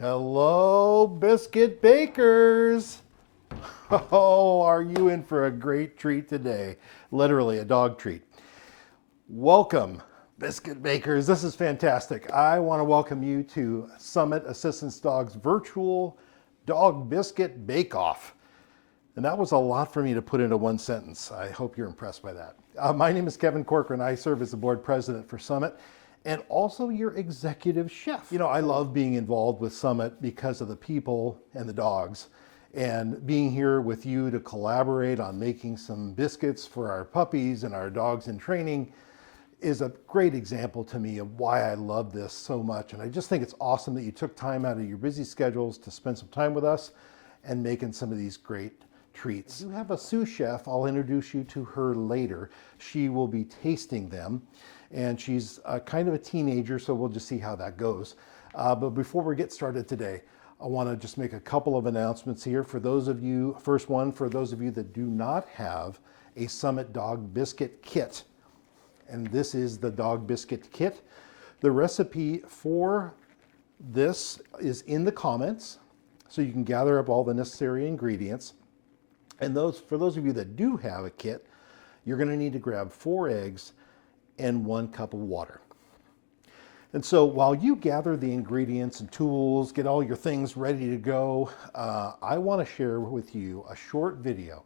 Hello, biscuit bakers. Oh, are you in for a great treat today? Literally a dog treat. Welcome, biscuit bakers. This is fantastic. I want to welcome you to Summit Assistance Dogs virtual dog biscuit bake-off. And that was a lot for me to put into one sentence. I hope you're impressed by that. My name is Kevin Corcoran. I serve as the board president for Summit and also your executive chef. You know, I love being involved with Summit because of the people and the dogs, and being here with you to collaborate on making some biscuits for our puppies and our dogs in training is a great example to me of why I love this so much. And I just think it's awesome that you took time out of your busy schedules to spend some time with us and making some of these great treats. You have a sous chef. I'll introduce you to her later. She will be tasting them. And she's kind of a teenager, so we'll just see how that goes. But before we get started today, I want to just make a couple of announcements here. For those of you, first one, for those of you that do not have a Summit Dog Biscuit kit, and this is the Dog Biscuit kit. The recipe for this is in the comments, so you can gather up all the necessary ingredients. And for those of you that do have a kit, you're going to need to grab 4 eggs and 1 cup of water. And so while you gather the ingredients and tools, get all your things ready to go, I want to share with you a short video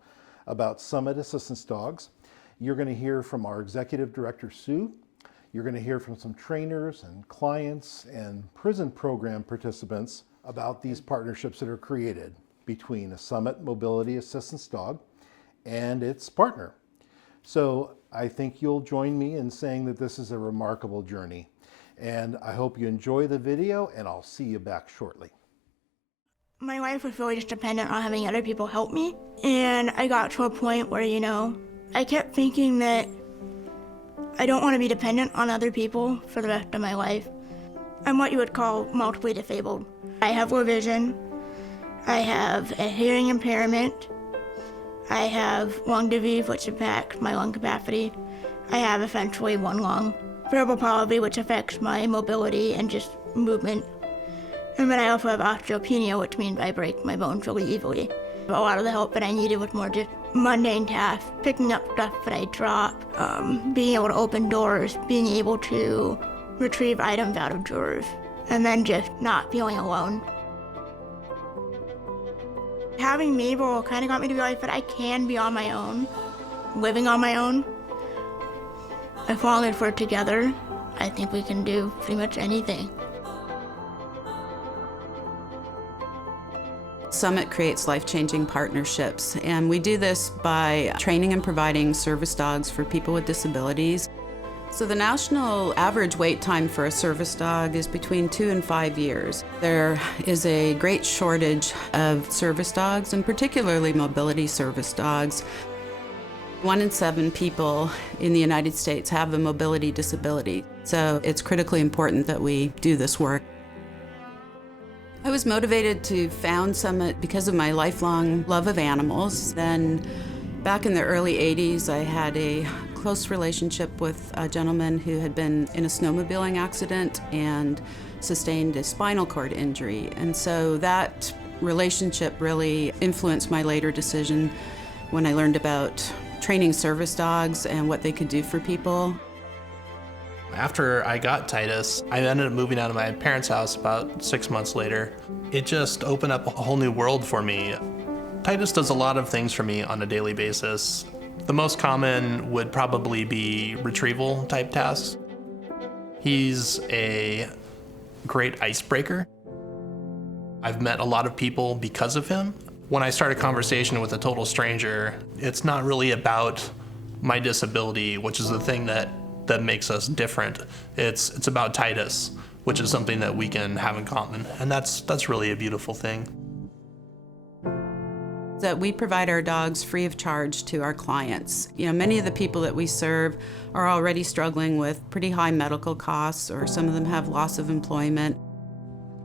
about Summit Assistance Dogs. You're going to hear from our executive director, Sue. You're going to hear from some trainers and clients and prison program participants about these partnerships that are created between a Summit Mobility Assistance Dog and its partner. So I think you'll join me in saying that this is a remarkable journey. And I hope you enjoy the video, and I'll see you back shortly. My life was really just dependent on having other people help me. And I got to a point where, I kept thinking that I don't want to be dependent on other people for the rest of my life. I'm what you would call multiply disabled. I have low vision. I have a hearing impairment. I have lung disease, which impacts my lung capacity. I have essentially one lung. Cerebral palsy, which affects my mobility and just movement. And then I also have osteopenia, which means I break my bones really easily. A lot of the help that I needed was more just mundane tasks, picking up stuff that I dropped, being able to open doors, being able to retrieve items out of drawers, and then just not feeling alone. Having Mabel kind of got me to realize that I can be on my own, living on my own. As long as we're together, I think we can do pretty much anything. Summit creates life-changing partnerships, and we do this by training and providing service dogs for people with disabilities. So the national average wait time for a service dog is between 2 and 5 years. There is a great shortage of service dogs, and particularly mobility service dogs. 1 in 7 people in the United States have a mobility disability, so it's critically important that we do this work. I was motivated to found Summit because of my lifelong love of animals. Then back in the early 80s, I had a close relationship with a gentleman who had been in a snowmobiling accident and sustained a spinal cord injury. And so that relationship really influenced my later decision when I learned about training service dogs and what they could do for people. After I got Titus, I ended up moving out of my parents' house about 6 months later. It just opened up a whole new world for me. Titus does a lot of things for me on a daily basis. The most common would probably be retrieval type tasks. He's a great icebreaker. I've met a lot of people because of him. When I start a conversation with a total stranger, it's not really about my disability, which is the thing that makes us different. It's about Titus, which is something that we can have in common, and that's really a beautiful thing. That we provide our dogs free of charge to our clients. Many of the people that we serve are already struggling with pretty high medical costs, or some of them have loss of employment.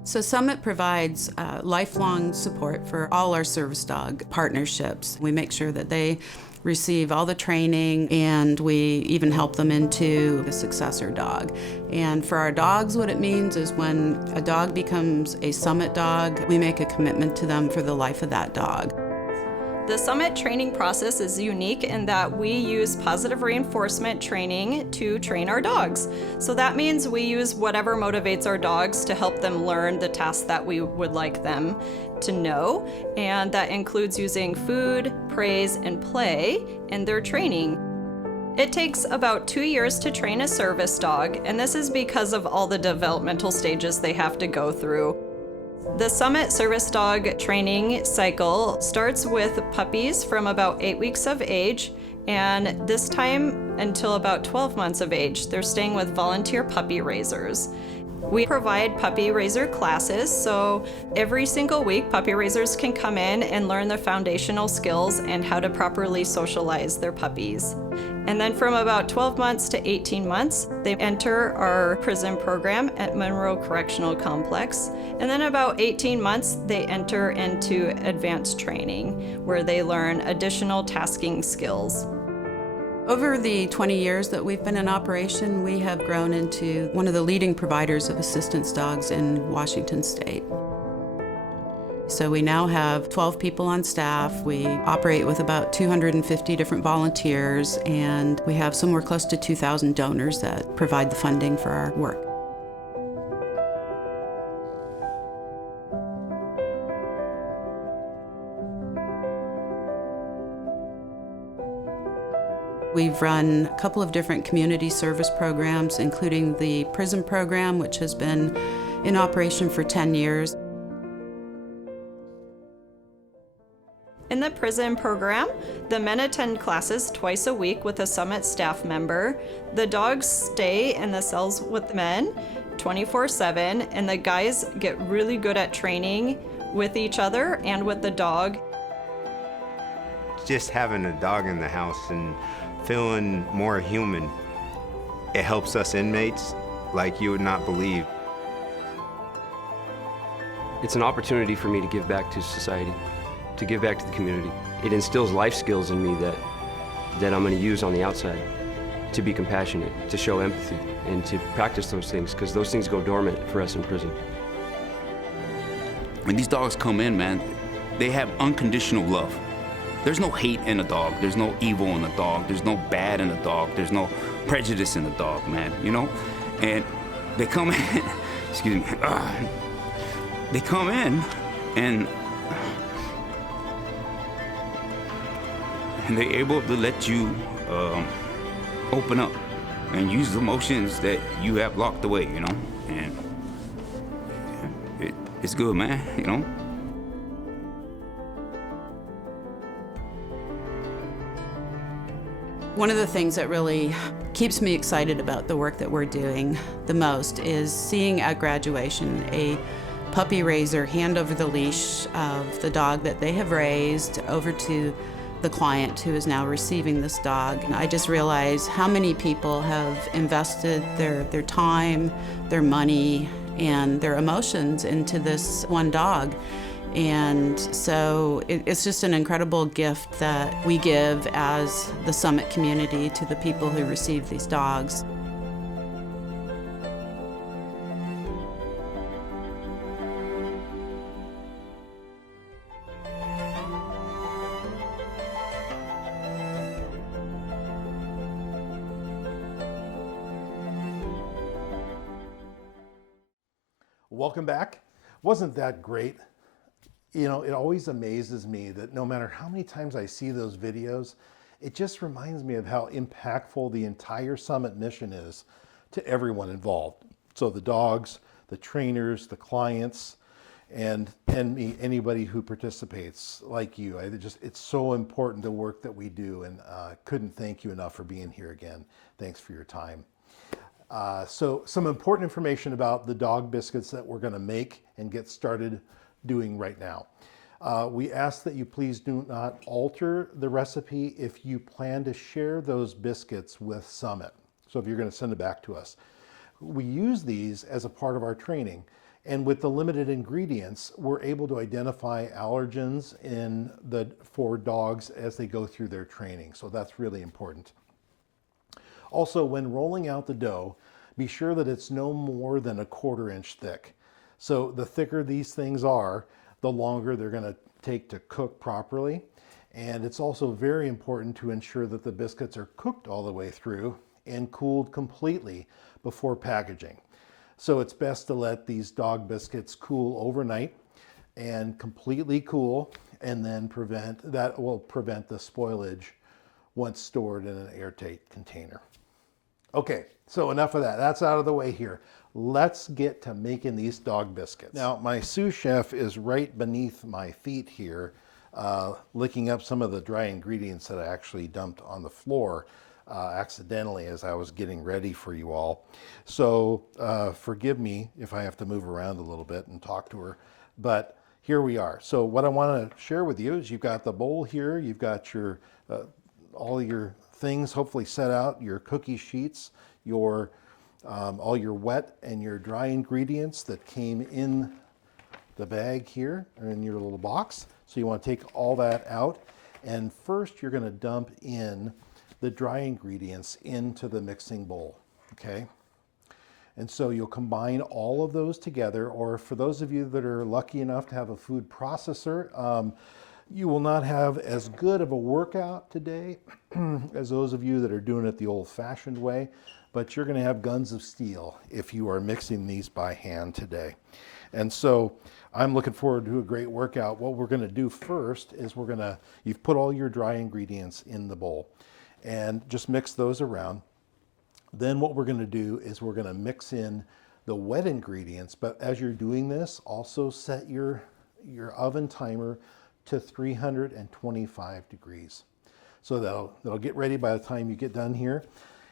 So Summit provides lifelong support for all our service dog partnerships. We make sure that they receive all the training, and we even help them into a successor dog. And for our dogs, what it means is when a dog becomes a Summit dog, we make a commitment to them for the life of that dog. The Summit training process is unique in that we use positive reinforcement training to train our dogs. So that means we use whatever motivates our dogs to help them learn the tasks that we would like them to know, and that includes using food, praise, and play in their training. It takes about 2 years to train a service dog, and this is because of all the developmental stages they have to go through. The Summit service dog training cycle starts with puppies from about 8 weeks of age, and this time until about 12 months of age, they're staying with volunteer puppy raisers. We provide puppy raiser classes, so every single week puppy raisers can come in and learn the foundational skills and how to properly socialize their puppies. And then from about 12 months to 18 months, they enter our prison program at Monroe Correctional Complex. And then about 18 months, they enter into advanced training, where they learn additional tasking skills. Over the 20 years that we've been in operation, we have grown into one of the leading providers of assistance dogs in Washington State. So we now have 12 people on staff. We operate with about 250 different volunteers, and we have somewhere close to 2,000 donors that provide the funding for our work. We've run a couple of different community service programs, including the prison program, which has been in operation for 10 years. In the prison program, the men attend classes twice a week with a Summit staff member. The dogs stay in the cells with the men 24/7, and the guys get really good at training with each other and with the dog. Just having a dog in the house and feeling more human, it helps us inmates like you would not believe. It's an opportunity for me to give back to society, to give back to the community. It instills life skills in me that I'm going to use on the outside, to be compassionate, to show empathy, and to practice those things, because those things go dormant for us in prison. When these dogs come in, man, they have unconditional love. There's no hate in a dog. There's no evil in a dog. There's no bad in a dog. There's no prejudice in a dog, man, you know? And they come in, excuse me, they come in and they're able to let you open up and use the emotions that you have locked away, you know? And it's good, man, you know? One of the things that really keeps me excited about the work that we're doing the most is seeing at graduation a puppy raiser hand over the leash of the dog that they have raised over to the client who is now receiving this dog. And I just realize how many people have invested their time, their money, and their emotions into this one dog. And so it's just an incredible gift that we give as the Summit community to the people who receive these dogs. Welcome back. Wasn't that great? You know, it always amazes me that no matter how many times I see those videos, it just reminds me of how impactful the entire Summit mission is to everyone involved. So the dogs, the trainers, the clients, and me, anybody who participates like you. It's so important the work that we do, and couldn't thank you enough for being here again. Thanks for your time. So some important information about the dog biscuits that we're going to make and get started doing right now. We ask that you please do not alter the recipe if you plan to share those biscuits with Summit. So if you're going to send it back to us. We use these as a part of our training, And with the limited ingredients, we're able to identify allergens for dogs as they go through their training. So that's really important. Also, when rolling out the dough, be sure that it's no more than 1/4 inch thick. So the thicker these things are, the longer they're going to take to cook properly. And it's also very important to ensure that the biscuits are cooked all the way through and cooled completely before packaging. So it's best to let these dog biscuits cool overnight and completely cool, and then that will prevent the spoilage once stored in an airtight container. Okay, so enough of that. That's out of the way here. Let's get to making these dog biscuits. Now, my sous chef is right beneath my feet here, licking up some of the dry ingredients that I actually dumped on the floor accidentally as I was getting ready for you all. So forgive me if I have to move around a little bit and talk to her, but here we are. So what I want to share with you is you've got the bowl here, you've got your all your things hopefully set out, your cookie sheets, your all your wet and your dry ingredients that came in the bag here or in your little box. So you want to take all that out, and first you're going to dump in the dry ingredients into the mixing bowl, okay? And so you'll combine all of those together, or for those of you that are lucky enough to have a food processor, you will not have as good of a workout today as those of you that are doing it the old-fashioned way, but you're going to have guns of steel if you are mixing these by hand today. And so I'm looking forward to a great workout. What we're going to do first is you've put all your dry ingredients in the bowl and just mix those around. Then what we're going to do is we're going to mix in the wet ingredients, but as you're doing this, also set your oven timer to 325 degrees. So that'll get ready by the time you get done here.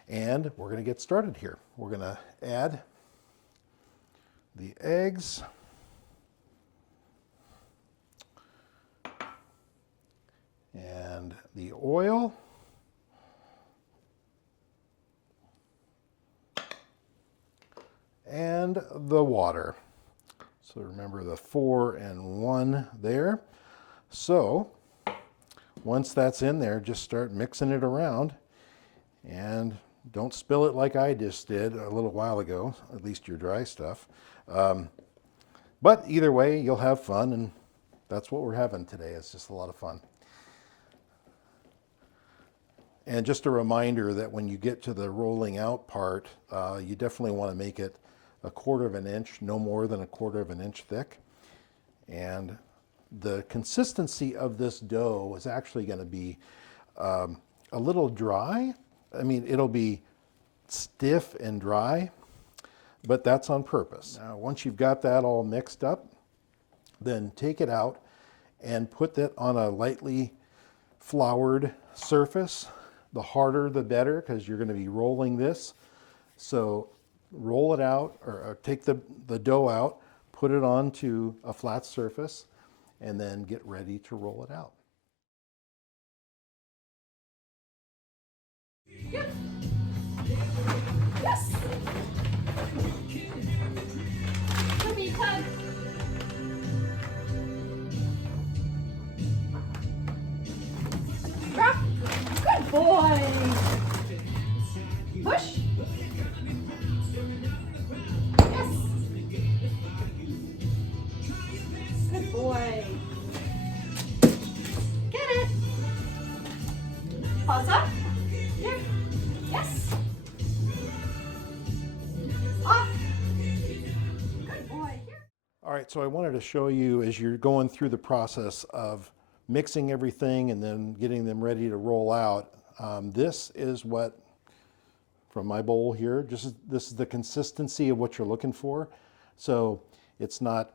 And we're going to get started here. We're going to add the eggs. And the oil. And the water. So remember the 4 and 1 there. So once that's in there, just start mixing it around, and don't spill it like I just did a little while ago, at least your dry stuff. But either way, you'll have fun, and that's what we're having today. It's just a lot of fun. And just a reminder that when you get to the rolling out part, you definitely want to make it 1/4 inch, no more than 1/4 inch thick. And the consistency of this dough is actually going to be a little dry. I mean, it'll be stiff and dry, but that's on purpose. Now, once you've got that all mixed up, then take it out and put that on a lightly floured surface. The harder the better, because you're going to be rolling this. So roll it out, or take the dough out, put it onto a flat surface, and then get ready to roll it out. Good. Yes. Tummy tuck. Drop. Good boy. Push. Yes. Good boy. Get it. Paws up. Here. Yes. Off. Good boy. Here. All right, so I wanted to show you as you're going through the process of mixing everything and then getting them ready to roll out. This is what, from my bowl here, this is the consistency of what you're looking for. So it's not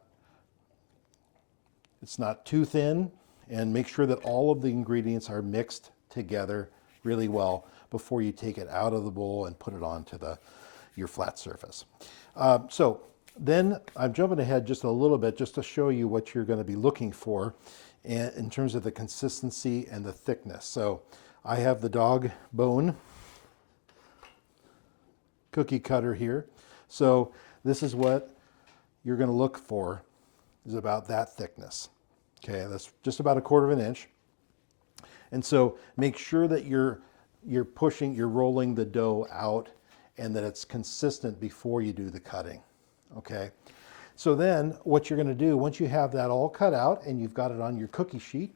too thin, and make sure that all of the ingredients are mixed together really well before you take it out of the bowl and put it onto your flat surface. So then I'm jumping ahead just a little bit just to show you what you're going to be looking for in terms of the consistency and the thickness. So I have the dog bone cookie cutter here. So this is what you're going to look for is about that thickness. Okay, that's just about 1/4 inch. And so make sure that you're rolling the dough out and that it's consistent before you do the cutting. Okay, so then what you're going to do, once you have that all cut out and you've got it on your cookie sheet,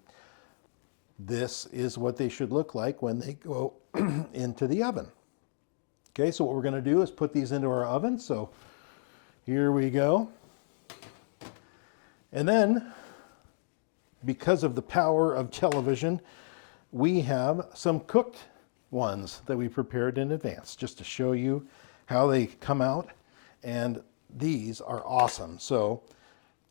this is what they should look like when they go into the oven. Okay, so what we're going to do is put these into our oven. So here we go. And then, because of the power of television, we have some cooked ones that we prepared in advance just to show you how they come out. And these are awesome. So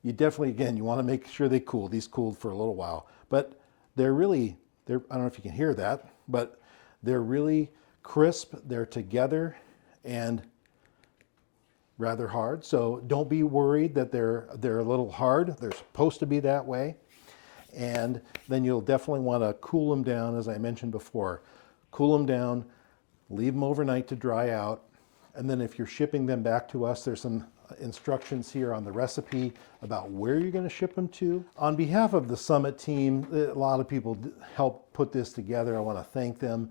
you definitely, again, you want to make sure they cool. These cooled for a little while, but I don't know if you can hear that, but they're really crisp. They're together and rather hard. So don't be worried that they're a little hard. They're supposed to be that way. And then you'll definitely want to cool them down, as I mentioned before. Cool them down, leave them overnight to dry out. And then if you're shipping them back to us, there's some instructions here on the recipe about where you're going to ship them to. On behalf of the Summit team, a lot of people helped put this together. I want to thank them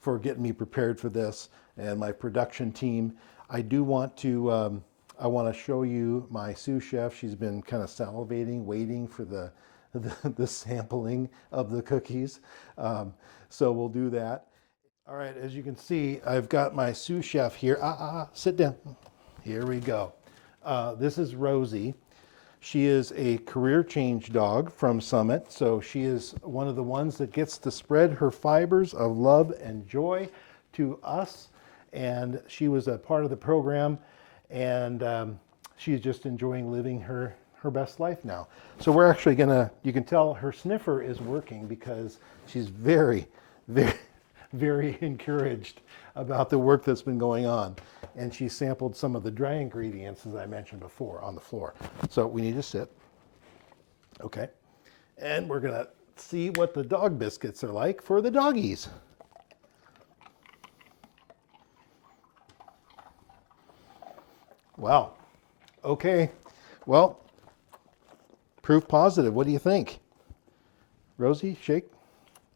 for getting me prepared for this, and my production team. I do want to, I want to show you my sous chef. She's been kind of salivating, waiting for the sampling of the cookies. So we'll do that. All right, as you can see, I've got my sous chef here. Sit down. Here we go. This is Rosie. She is a career change dog from Summit. So she is one of the ones that gets to spread her fibers of love and joy to us. And she was a part of the program, and she's just enjoying living her best life now. So we're actually gonna, you can tell her sniffer is working because she's very, very, very encouraged about the work that's been going on. And she sampled some of the dry ingredients, as I mentioned before, on the floor. So we need to sit. Okay. And we're gonna see what the dog biscuits are like for the doggies. Wow. Okay. Well, proof positive. What do you think? Rosie, shake.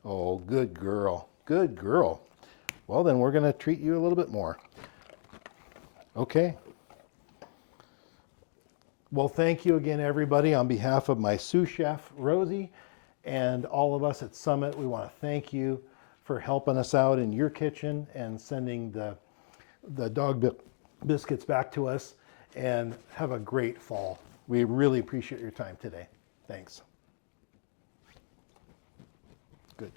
Oh, good girl. Good girl. Well, then we're going to treat you a little bit more. Okay. Well, thank you again, everybody. On behalf of my sous chef, Rosie, and all of us at Summit, we want to thank you for helping us out in your kitchen and sending the dog biscuits back to us. And have a great fall. We really appreciate your time today. Thanks. Good.